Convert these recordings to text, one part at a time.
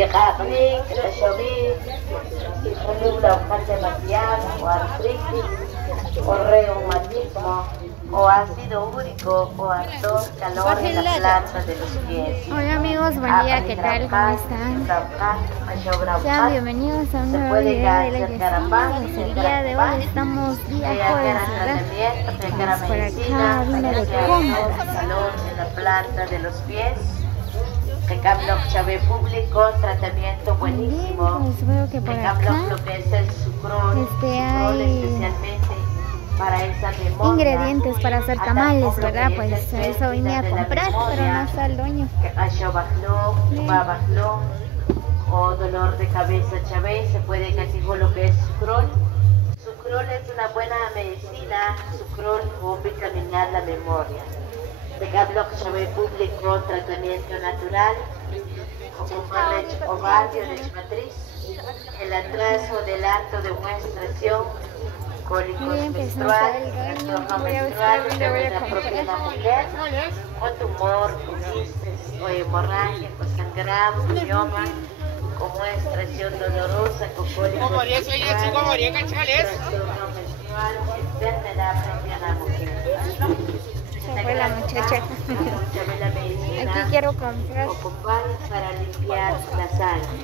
كقاقليك الشوبيك الحلول mastitis o artritis o reumatismo o ácido úrico o ardor, calor en la planta de los pies. Hola amigos, buen día, ¿qué tal? ¿Cómo están? Sean bienvenidos a un nuevo video de la Yesina. El día de hoy estamos día jueves, ¿verdad? Vamos por acá, vino de compras. Calor en la planta de los pies. Tecamloc Chave público, tratamiento buenísimo. Bien, pues veo que por acá lo que es el sucrol, hay especialmente para esa memoria. ingredientes para hacer tamales, ¿verdad? Pues eso vine a comprar, pero no está el dueño. O dolor de cabeza Chave, se puede castigar lo que es sucrol. Sucrol es una buena medicina, sucrol o vitaminar la memoria. Tecamloc Chave público, tratamiento natural, ovario, leche matriz, el atraso del acto de menstruación, cólicos menstruales, trastorno menstrual, enfermedad propia de la mujer, o tumor, quistes, o hemorragia, con sangrado, mioma, con menstruación dolorosa, con cólicos menstruales, trastorno menstrual, enfermedad propia de la mujer. Se fue la muchacha. Aquí quiero comprar. Ocupar para limpiar la sangre.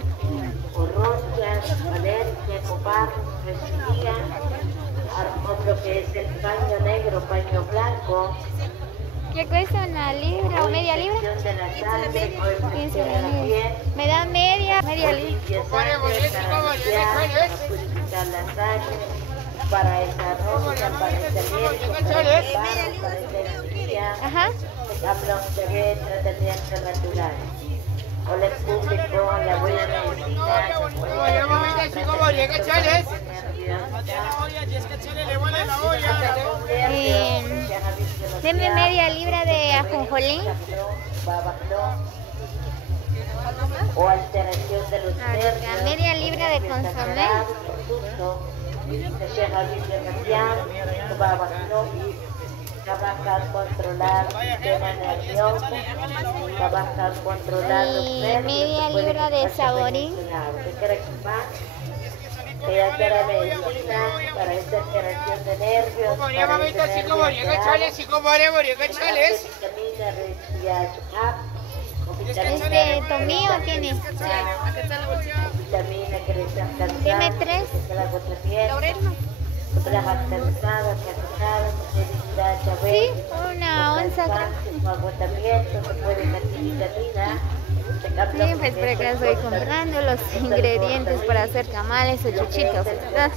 O ronchas, alergia, copar, resfría. Otro que es el paño negro, paño blanco. ¿Qué cuesta una libra o media libra? De la sangre, o infección de la piel. Me dan media libra. Para purificar la sangre. Para esa roncha, para esa alergia, para esa energía. Ajá. Hablamos de tratamiento natural. Hola público, la buena medicina. Deme media libra de ajonjolí. O alteración de los nervios. Media libra de consomé. Trabajar, controlar el sistema nervioso, trabajar, controlar los nervios. Media libra de saborín. Ella quiere medicina para esta alteración de nervios. Tomillo tiene. Vitamina que les han cansado. Dime 3. Sí, una onza creo. Sí, pues por acá estoy comprando los ingredientes para hacer tamales o chuchitos, ¿verdad?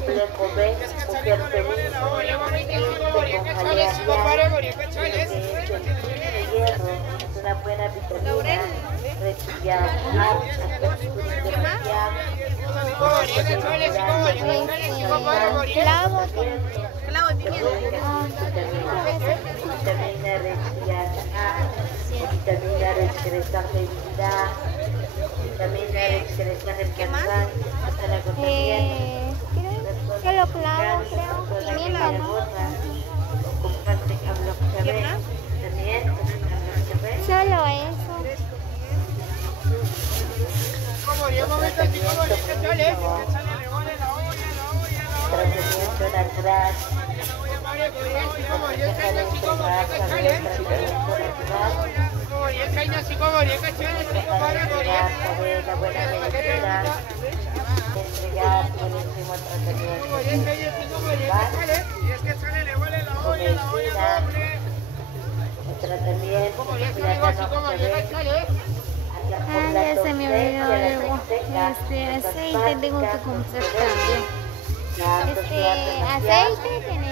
Una buena vitamina, Clavo. Vitamina vitamina regresar debilidad, vitamina regresar el cansancio, hasta la Solo clavo, creo. Pimienta, ¿no? Solo eso. Tratamiento natural. Ya se me olvidó algo. Aceite tengo que comprar también. Aceite tiene.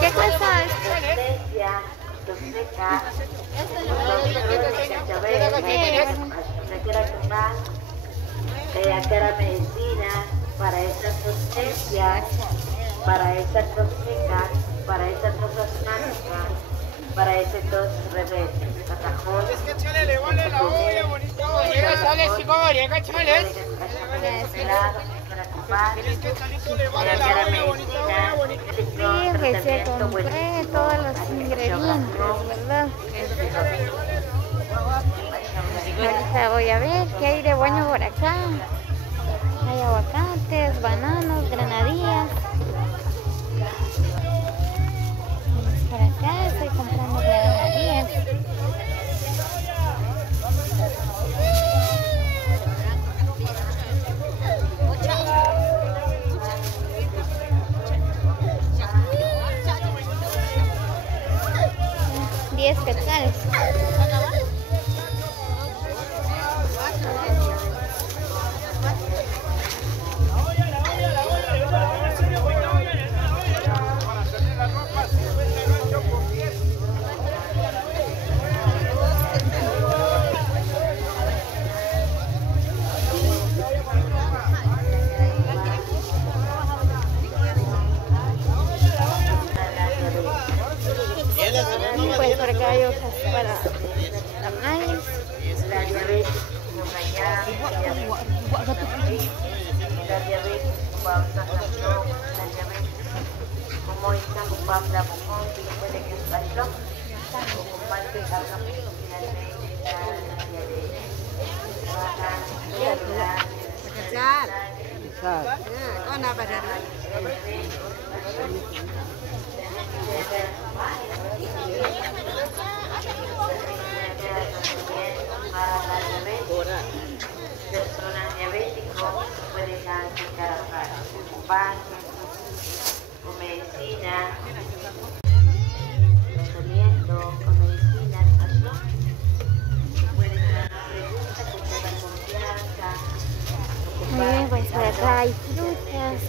¿Qué cuesta esto? Medicina para esas dolencias, para esa tos seca, para esa tos asmática, para ese tos rebelde. Es que chale, le vale la olla, bonito. Llega, chale, chico, llega, chale. Es que chalito le vale la olla, bonito, bonito. Sí, pues ya compré todos los ingredientes, ¿verdad? Ya voy a ver qué hay de bueno por acá. Hay aguacates, bananos, granadillas. Vamos por acá, estoy comprando granadillas. $10 quetzales. Pues por acá hay hojas para tamales. La diabetes como esta kupamla bukong puede que pasó ocupante habla personas diabéticos pueden aplicar para con medicina, tratamiento con medicina, se puede hacer preguntas con toda confianza. Muy bien, pues por acá hay frutas.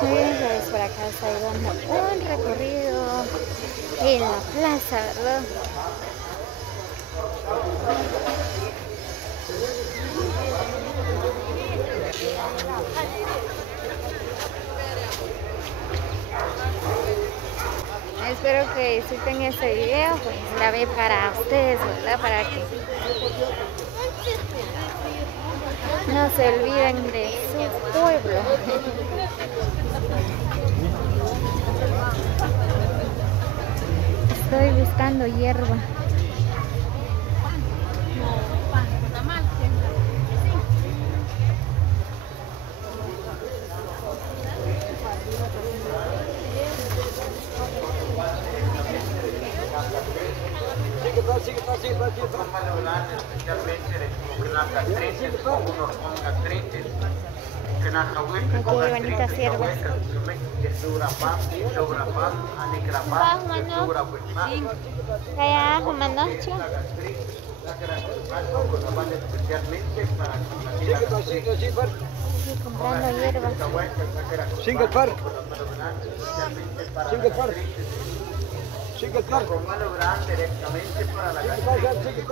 Pues por acá estoy dando un recorrido en la plaza, ¿verdad? Espero que disfruten este video, pues grabé para ustedes, ¿verdad? Para que no se olviden de su pueblo. Estoy buscando hierba. Aquí hay bonitas hierbas. Kaya humano, chico. Comprando hierbas. Single par. Single par. Single par. Directamente para la gastritis,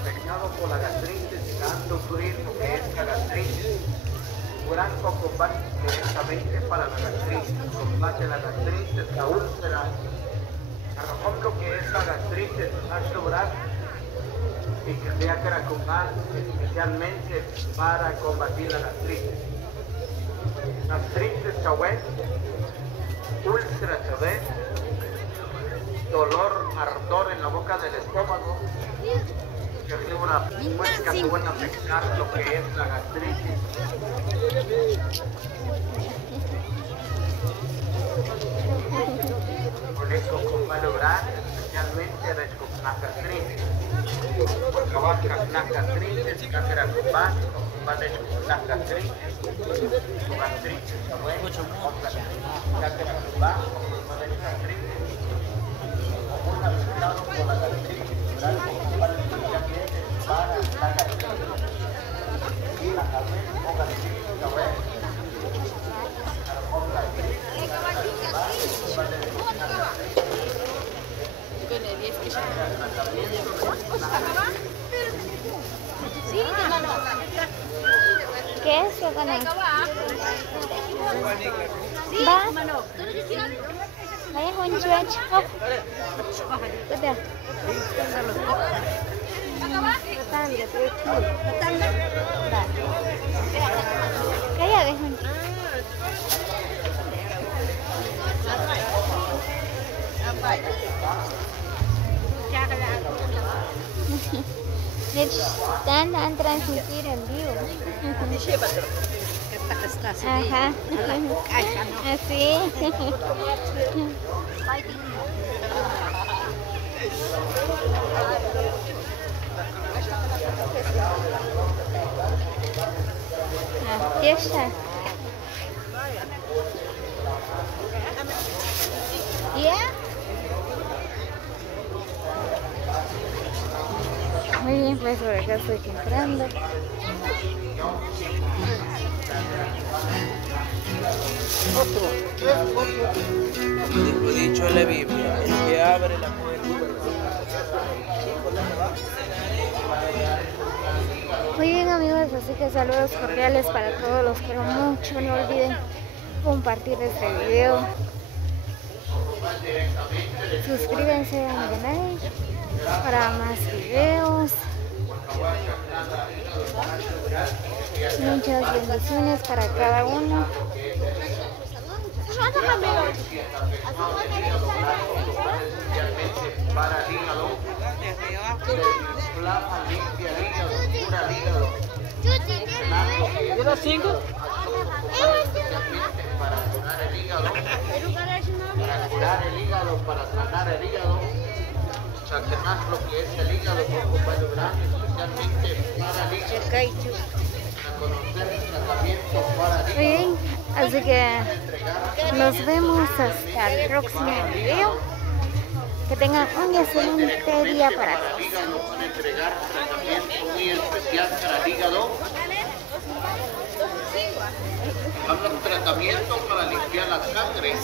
afectado por la gastritis, tanto turismo que es la gastritis. Gran combate directamente para la gastritis, combate la gastritis, la úlcera. Lo que es la gastritis, asegurar y que sea cracomal especialmente para combatir la gastritis. Gastritis chawet, úlcera chawet, dolor, ardor en la boca del estómago, que pueden afectar lo que es la gastritis. Por eso, cómo lograr especialmente la gastritis. ¿Qué es lo con él? Va. Vaya con chuech. Kaya deh. Están transmitir en vivo. Ajá. Así. Aquí está. ¿Ya? Muy bien, pues por acá estoy comprando. Dicho en la Biblia, el que abre la puerta. Muy bien, amigos, así que saludos cordiales para todos, los quiero mucho. No olviden compartir este video. Suscríbanse a mi canal para más videos. Muchas bendiciones para cada uno. ¿Yo los 5? Para curar el hígado, para sanar el hígado, sacar lo que es el hígado con compañero grande, especialmente para el hígado, a conocer el tratamiento para el hígado. Bien, así que nos vemos hasta el próximo video. Que tengan un excelente día para todos. Nos van a entregar tratamiento muy especial para el hígado. Habla un tratamiento para limpiar la sangre.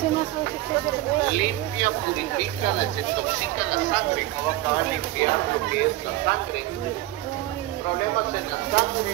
Limpia, purifica, desintoxica la sangre. Va a limpiar lo que es la sangre. Problemas en la sangre.